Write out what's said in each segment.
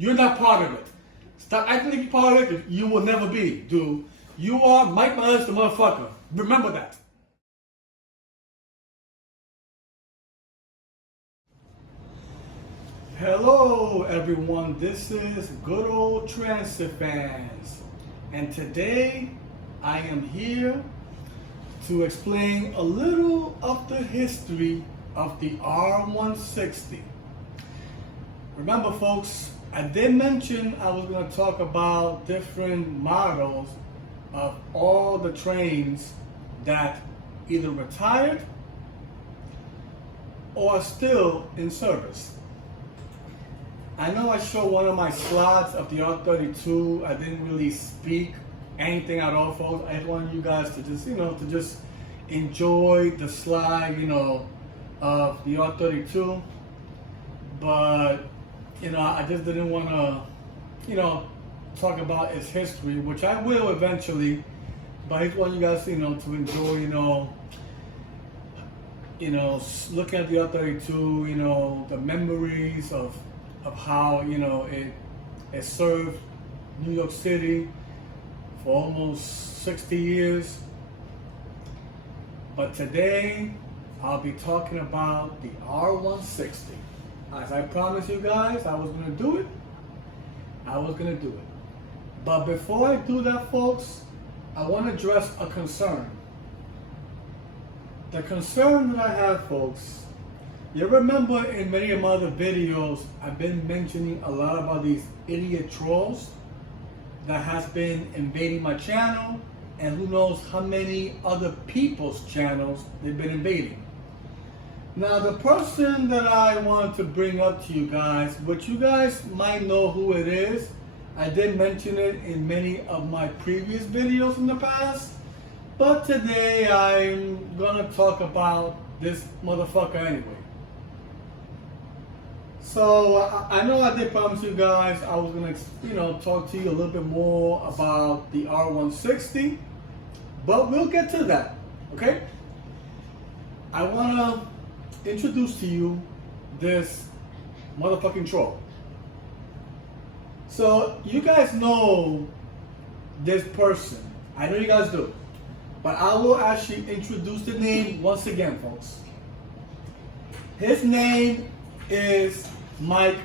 You're not part of it. Stop acting like you're part of it. You will never be, dude. You are Mike Myers, the motherfucker. Remember that. Hello, everyone. This is Good Old Transit Fans. And today, I am here to explain a little of the history of the R160. Remember, folks, I did mention I was going to talk about different models of all the trains that either retired or are still in service. I know I showed one of my slides of the R32. I didn't really speak anything at all, folks. I just wanted you guys to just, to just enjoy the slide, of the R32. But, I just didn't want to, talk about its history, which I will eventually. But I just want you guys, to enjoy, looking at the R32, the memories of how it served New York City for almost 60 years. But today I'll be talking about the R160. As I promised you guys I was going to do it. But before I do that, folks, I want to address a concern. The concern that I have, folks, you remember in many of my other videos, I've been mentioning a lot about these idiot trolls that has been invading my channel, and who knows how many other people's channels they've been invading. Now, the person that I wanted to bring up to you guys, which you guys might know who it is, I did mention it in many of my previous videos in the past, but today I'm gonna talk about this motherfucker anyway. So I know I did promise you guys I was gonna, talk to you a little bit more about the R160, but we'll get to that, okay? I wanna introduce to you this motherfucking troll. So you guys know this person. I know you guys do, but I will actually introduce the name once again, folks. His name is Mike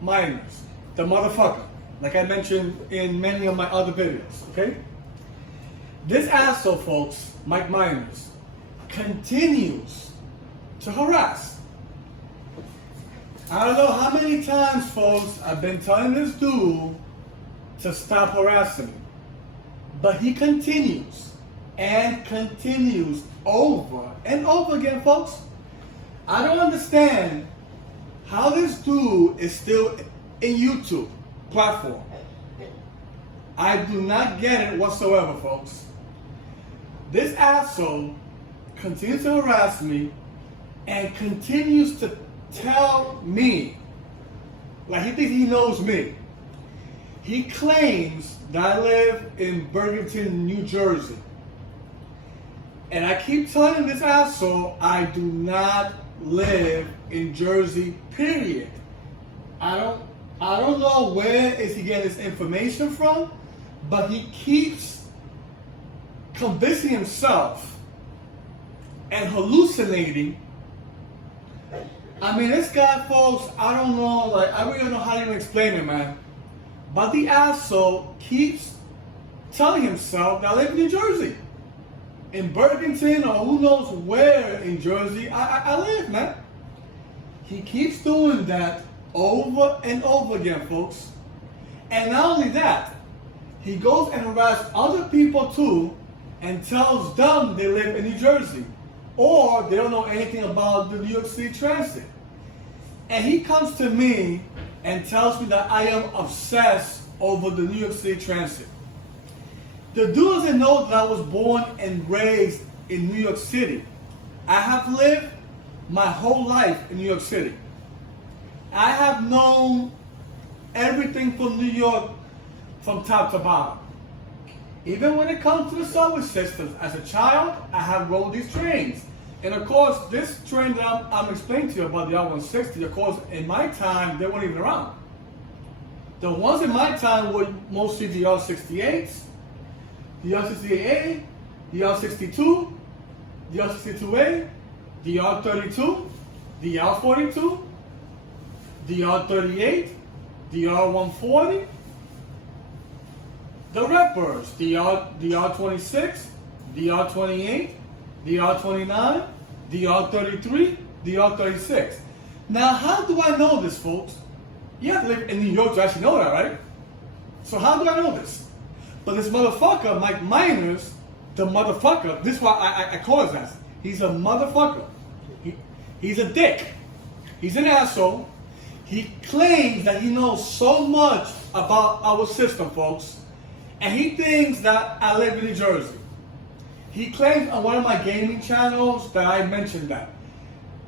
Myers, the motherfucker, like I mentioned in many of my other videos, okay? This asshole, folks, Mike Myers, continues to harass. I don't know how many times, folks, I've been telling this dude to stop harassing me, but he continues and continues over and over again, folks. I don't understand how this dude is still in YouTube platform. I do not get it whatsoever, folks. This asshole continues to harass me and continues to tell me, like he thinks he knows me. He claims that I live in Burlington, New Jersey. And I keep telling this asshole I do not live in Jersey, period. I don't know where is he getting this information from, but he keeps convincing himself and hallucinating. I mean, this guy, folks, I don't know, I really don't know how to even explain it, man. But the asshole keeps telling himself that I live in New Jersey, in Burlington, or who knows where in Jersey I live, man. He keeps doing that over and over again, folks. And not only that, he goes and harasses other people too and tells them they live in New Jersey, or they don't know anything about the New York City Transit. And he comes to me and tells me that I am obsessed over the New York City Transit. The dude doesn't know that I was born and raised in New York City. I have lived my whole life in New York City. I have known everything from New York from top to bottom. Even when it comes to the subway systems, as a child, I have rode these trains. And of course, this train that I'm explaining to you about, the R160, of course, in my time, they weren't even around. The ones in my time were mostly the R68s, the R68A, the R62, the R62A, the R32, the R42, the R38, the R140, the Rippers, the R26, the R28, the R29, the R33, the R36. Now, how do I know this, folks? You have to live in New York to actually know that, right? So how do I know this? But this motherfucker, Mike Miners, the motherfucker, this is why I call his ass. He's a motherfucker. He's a dick. He's an asshole. He claims that he knows so much about our system, folks. And he thinks that I live in New Jersey. He claims on one of my gaming channels that I mentioned that.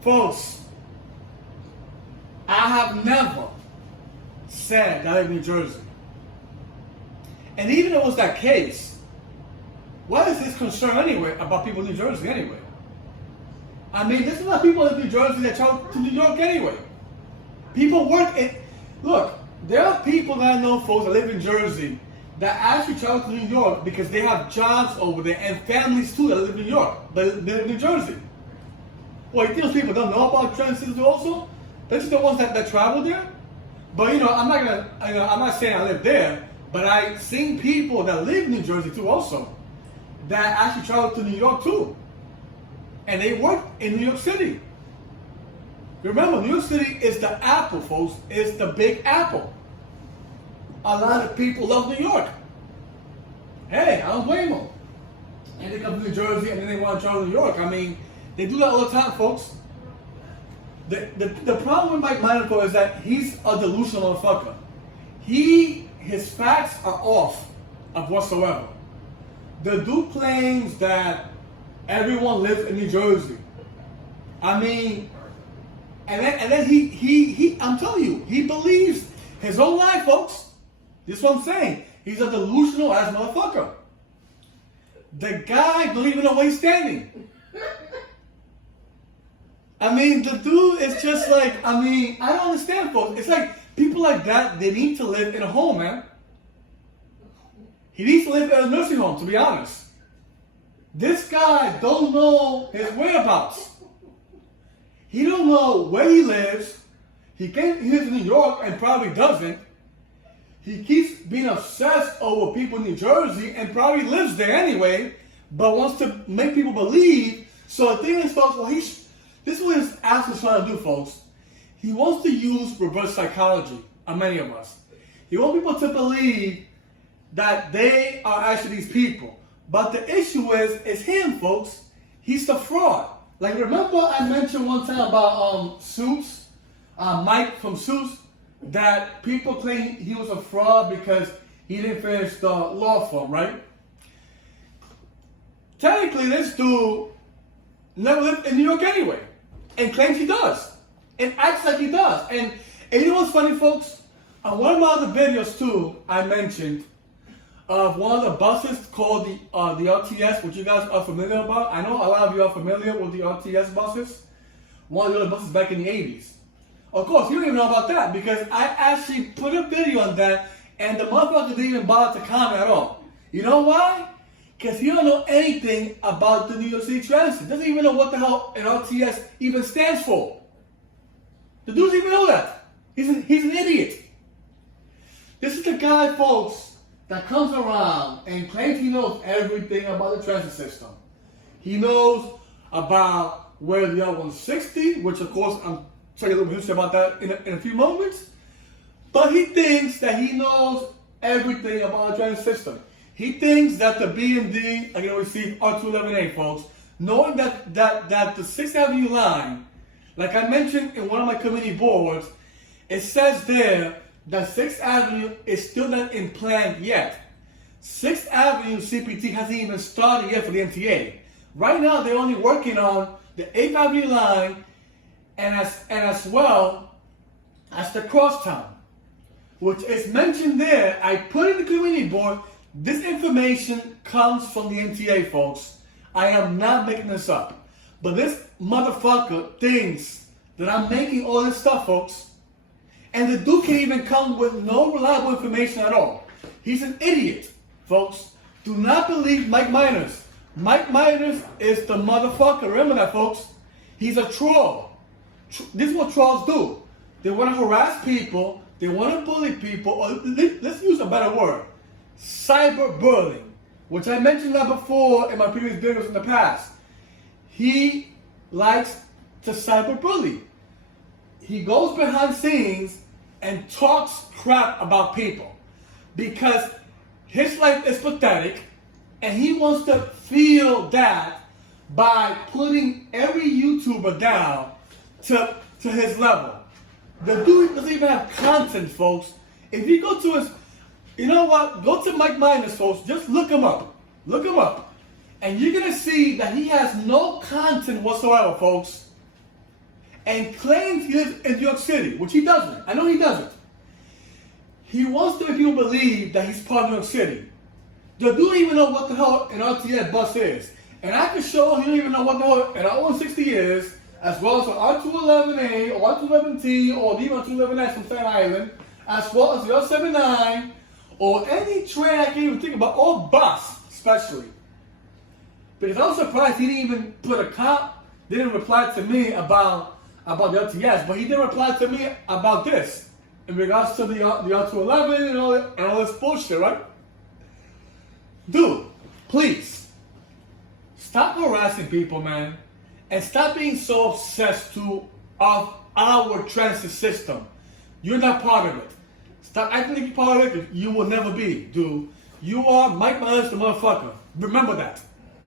Folks, I have never said that I live in New Jersey. And even if it was that case, what is this concern anyway about people in New Jersey anyway? I mean, there's a lot of people in New Jersey that travel to New York anyway. People work in, look, there are people that I know, folks, that live in Jersey that actually travel to New York because they have jobs over there and families too that live in New York, but they live in New Jersey. Well, you think those people don't know about transit also? They're just the ones that travel there? But I'm not saying I live there, but I've seen people that live in New Jersey too also that actually travel to New York too. And they work in New York City. Remember, New York City is the apple, folks. It's the big apple. A lot of people love New York. Hey, I don't blame them. And they come to New Jersey and then they want to travel to New York. I mean, they do that all the time, folks. The problem with Mike Minor is that he's a delusional motherfucker. His facts are off of whatsoever. The dude claims that everyone lives in New Jersey. I mean, and then he I'm telling you, he believes his whole life, folks. This is what I'm saying. He's a delusional ass motherfucker. The guy don't even know where he's standing. I mean, the dude is just like, I don't understand, folks. It's like people like that, they need to live in a home, man. He needs to live in a nursing home, to be honest. This guy don't know his whereabouts. He don't know where he lives. He lives in New York and probably doesn't. He keeps being obsessed over people in New Jersey and probably lives there anyway, but wants to make people believe. So the thing is, folks, this is what his ass is trying to do, folks. He wants to use reverse psychology on many of us. He wants people to believe that they are actually these people. But the issue is him, folks. He's the fraud. Like, remember I mentioned one time about Suits, Mike from Suits, that people claim he was a fraud because he didn't finish the law firm, right? Technically, this dude never lived in New York anyway, and claims he does, and acts like he does. And you know what's funny, folks? On one of my other videos too, I mentioned of one of the buses called the RTS, which you guys are familiar about. I know a lot of you are familiar with the RTS buses. One of the other buses back in the 80s. Of course, you don't even know about that because I actually put a video on that and the motherfucker didn't even bother to comment at all. You know why? Because he don't know anything about the New York City Transit. Doesn't even know what the hell an RTS even stands for. The dude doesn't even know that. He's an idiot. This is the guy, folks, that comes around and claims he knows everything about the transit system. He knows about where the R160, which of course I'm tell you a little bit about that in a few moments. But he thinks that he knows everything about the transit system. He thinks that the B&D are going to receive R211A, folks, knowing that the 6th Avenue line, like I mentioned in one of my committee boards, it says there that 6th Avenue is still not in plan yet. 6th Avenue CPT hasn't even started yet for the MTA. Right now, they're only working on the 8th Avenue line and as well as the crosstown, which is mentioned there. I put in the community board. This information comes from the MTA, folks. I am not making this up. But this motherfucker thinks that I'm making all this stuff, folks. And the dude can't even come with no reliable information at all. He's an idiot, folks. Do not believe Mike Miners. Mike Miners is the motherfucker. Remember that, folks. He's a troll. This is what trolls do. They want to harass people. They want to bully people. Or let's use a better word. Cyberbullying. Which I mentioned that before in my previous videos in the past. He likes to cyberbully. He goes behind scenes and talks crap about people. Because his life is pathetic. And he wants to feel that by putting every YouTuber down to his level. The dude doesn't even have content, folks. If you go to his, you know what? Go to Mike Miners, folks. Just look him up. Look him up. And you're going to see that he has no content whatsoever, folks. And claims he lives in New York City, which he doesn't. I know he doesn't. He wants to make people believe that he's part of New York City. The dude don't even know what the hell an RTX bus is. And I can show he don't even know what the hell an R160 is, as well as an R211A or R211T or the R211S from Staten Island, as well as the R79 or any train I can even think about, or bus especially. Because I was surprised he didn't even put a cop, didn't reply to me about the LTS, but he did reply to me about this in regards to the R211 and all this bullshit, right? Dude, please, stop harassing people, man, and stop being so obsessed of our transit system. You're not part of it. Stop acting like you're part of it, you will never be, dude. You are Mike Myers, the motherfucker. Remember that.